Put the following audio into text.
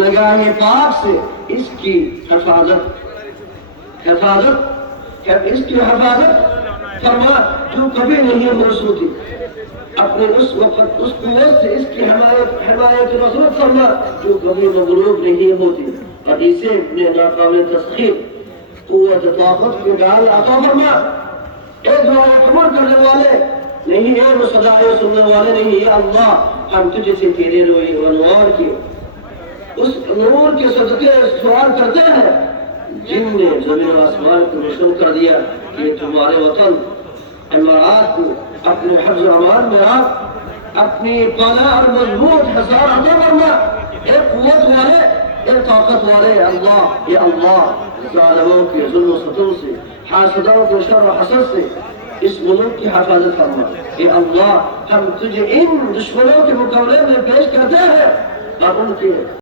नगाह पाक से इसकी हिफाजत फरमा जो कभी नहीं मौजूद अपने उस वक्त उस कुव्वत से इसकी हिमायत रसूल फरमा जो कभी मगलूब नहीं होती और इसे अपने नाकाबिल तस्खीर कुव्वत ताकत के डाल अता फरमा। ए दुआ कबूल करने वाले नहीं है, वो सदाएं सुनने वाले नहीं है। अल्लाह हम तुझे से तेरे नूर के उस नूर के सदके सवाल करते हैं जिनने जमीन आसमान को रोशन कर दिया कि तुम्हारे वतन इमारात को अपने हफ्ज़ अमान में आप अपनी पाला और मजबूत हसार अता फरमा। एक कुव्वत वाले एक ताकत वाले अल्लाह, ये अल्लाह ज़ालिमों के जुल्म सतम से, हासदों के शर और हसद से इस मुल्क की हिफाजत फरमा। ये अल्लाह हम तुझे इन दुश्मनों के मुकाबले में पेश करते हैं और उनके